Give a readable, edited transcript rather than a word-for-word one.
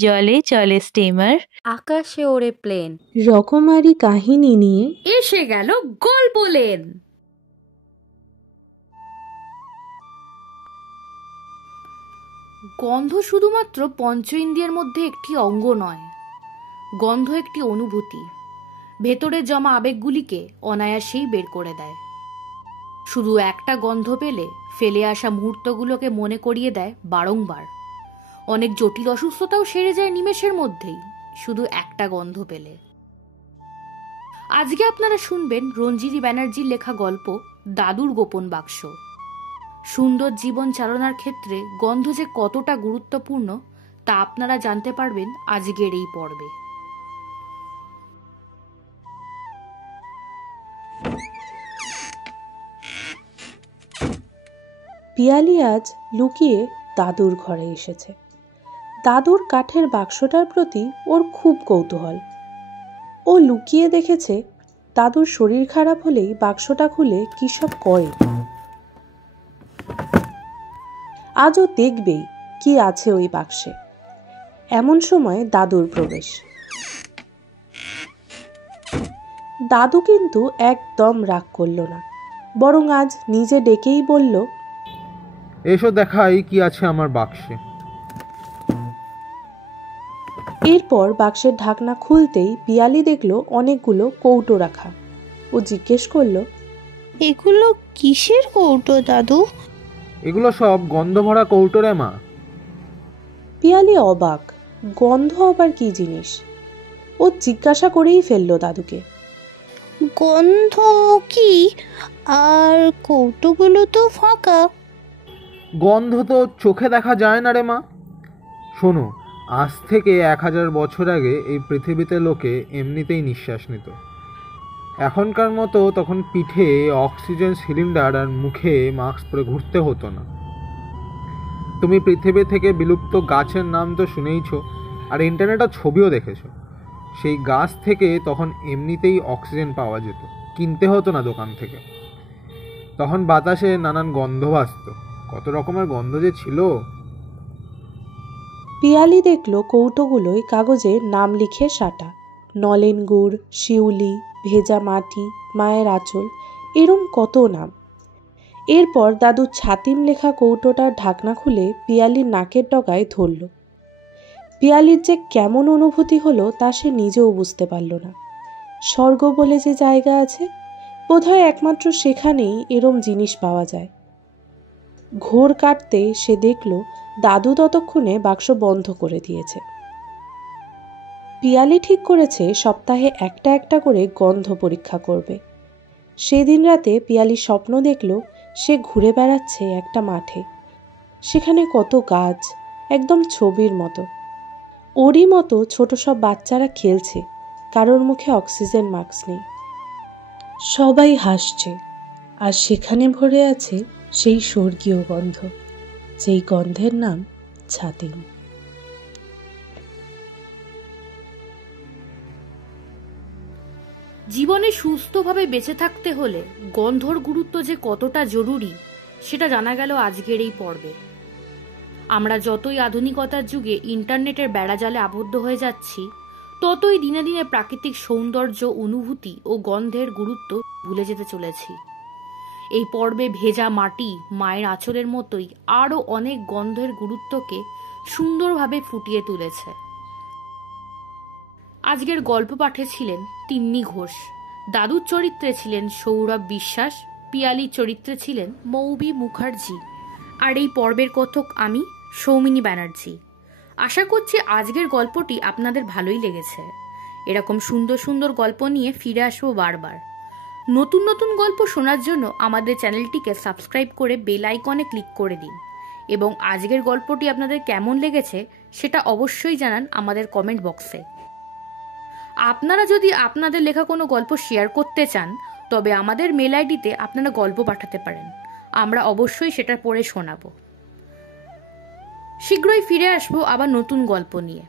জলে চলে স্টিমার, আকাশে ওড়ে প্লেন, রকমারি কাহিনী নিয়ে এসে গেল গল্প লেন। গন্ধ শুধুমাত্র পঞ্চ ইন্দ্রিয়ের মধ্যে একটি অঙ্গ নয়, গন্ধ একটি অনুভূতি, ভেতরে জমা আবেগগুলিকে অনায়াসেই বের করে দেয়। শুধু একটা গন্ধ পেলে ফেলে আসা মুহূর্তগুলোকে মনে করিয়ে দেয় বারংবার। অনেক জটিল অসুস্থতাও সেরে যায় নিমেষের মধ্যেই শুধু একটা গন্ধ পেলে। আজকে আপনারা শুনবেন রঞ্জিনী ব্যানার্জির লেখা গল্প দাদুর গোপন বাক্স। সুন্দর জীবন চালনার ক্ষেত্রে গন্ধ যে কতটা গুরুত্বপূর্ণ তা আপনারা জানতে পারবেন আজকের এই পর্বে। পিয়ালি আজ লুকিয়ে দাদুর ঘরে এসেছে। দাদুর কাঠের বাক্সটার প্রতি ওর খুব কৌতূহল। ও লুকিয়ে দেখেছে দাদুর শরীর খারাপ হলেই বাক্সটা খুলে কী সব করে। আজও দেখবেই কি আছে ওই বাক্সে। এমন সময় দাদুর প্রবেশ। দাদু কিন্তু একদম রাগ করল না, বরং আজ নিজে ডেকেই বলল, এসো দেখাই কি আছে আমার বাক্সে। এরপর বাক্সের ঢাকনা খুলতেই পিয়ালি দেখলো অনেকগুলো কৌটো রাখা। ও জিজ্ঞেস করলো, এগুলো কিসের কৌটো দাদু? এগুলো সব গন্ধ ভরা কৌটো রে মা। পিয়ালি অবাক, গন্ধ আবার কি জিনিস? ও জিজ্ঞাসা করেই ফেললো দাদুকে, গন্ধ কি? আর কৌটোগুলো তো ফাঁকা। গন্ধ তো চোখে দেখা যায় না রে মা। শোনো, আজ থেকে 1000 বছর আগে এই পৃথিবীতে লোকে এমনিতেই নিঃশ্বাস নিত। এখনকার মতো তখন পিঠে অক্সিজেন সিলিন্ডার আর মুখে মাস্ক পরে ঘুরতে হতো না। তুমি পৃথিবী থেকে বিলুপ্ত গাছের নাম তো শুনেইছো, আর ইন্টারনেটে ছবিও দেখেছো। সেই গাছ থেকে তখন এমনিতেই অক্সিজেন পাওয়া যেত, কিনতে হতো না দোকান থেকে। তখন বাতাসে নানান গন্ধ ভাসত, কত রকমের গন্ধ যে ছিল। পিয়ালি দেখলো কৌটোগুলোয় কাগজে নাম লিখে সাটা, নলেন গুড়, শিউলি, ভেজা মাটি, মায়ের আঁচল, এরম কত নাম। এরপর দাদু ছাতিম লেখা কৌটোটার ঢাকনা খুলে পিয়ালির নাকের ডগায় ধরল। পিয়ালির যে কেমন অনুভূতি হলো তা সে নিজেও বুঝতে পারল না। স্বর্গ বলে যে জায়গা আছে, বোধহয় একমাত্র সেখানেই এরম জিনিস পাওয়া যায়। ঘোর কাটতে সে দেখল দাদু ততক্ষণে বাক্স বন্ধ করে দিয়েছে। পিয়ালি ঠিক করেছে সপ্তাহে একটা একটা করে গন্ধ পরীক্ষা করবে। সেদিন রাতে পিয়ালি স্বপ্ন দেখল সে ঘুরে বেড়াচ্ছে একটা মাঠে। সেখানে কত গাছ, একদম ছবির মতো। ওরই মতো ছোট সব বাচ্চারা খেলছে, কারোর মুখে অক্সিজেন মাস্ক নেই। সবাই হাসছে, আর সেখানে ভরে আছে সেই স্বর্গীয় গন্ধ, যেই গন্ধের নাম ছাতিম। জীবনে সুস্থভাবে বেঁচে থাকতে হলে গন্ধর গুরুত্ব যে কতটা জরুরি সেটা জানা গেল আজকের এই পর্বে। আমরা যতই আধুনিকতার যুগে ইন্টারনেটের বেড়াজালে আবদ্ধ হয়ে যাচ্ছি, ততই দিনে দিনে প্রাকৃতিক সৌন্দর্য, অনুভূতি ও গন্ধের গুরুত্ব ভুলে যেতে চলেছি। এই পর্বে ভেজা মাটি, মায়ের আঁচলের মতোই আরও অনেক গন্ধের গুরুত্বকে সুন্দরভাবে ফুটিয়ে তুলেছে। আজকের গল্প পাঠে ছিলেন তিন্নি ঘোষ, দাদুর চরিত্রে ছিলেন সৌরভ বিশ্বাস, পিয়ালির চরিত্রে ছিলেন মৌবি মুখার্জি, আর এই পর্বের কথক আমি সৌমিনী ব্যানার্জি। আশা করছি আজকের গল্পটি আপনাদের ভালোই লেগেছে। এরকম সুন্দর সুন্দর গল্প নিয়ে ফিরে আসবো বারবার। নতুন নতুন গল্প শোনার জন্য আমাদের চ্যানেলটিকে সাবস্ক্রাইব করে বেল আইকনে ক্লিক করে দিন, এবং আজকের গল্পটি আপনাদের কেমন লেগেছে সেটা অবশ্যই জানান আমাদের কমেন্ট বক্সে। আপনারা যদি আপনাদের লেখা কোনো গল্প শেয়ার করতে চান, তবে আমাদের মেল আইডিতে আপনারা গল্প পাঠাতে পারেন। আমরা অবশ্যই সেটা পড়ে শোনাবো। শীঘ্রই ফিরে আসবো আবার নতুন গল্প নিয়ে।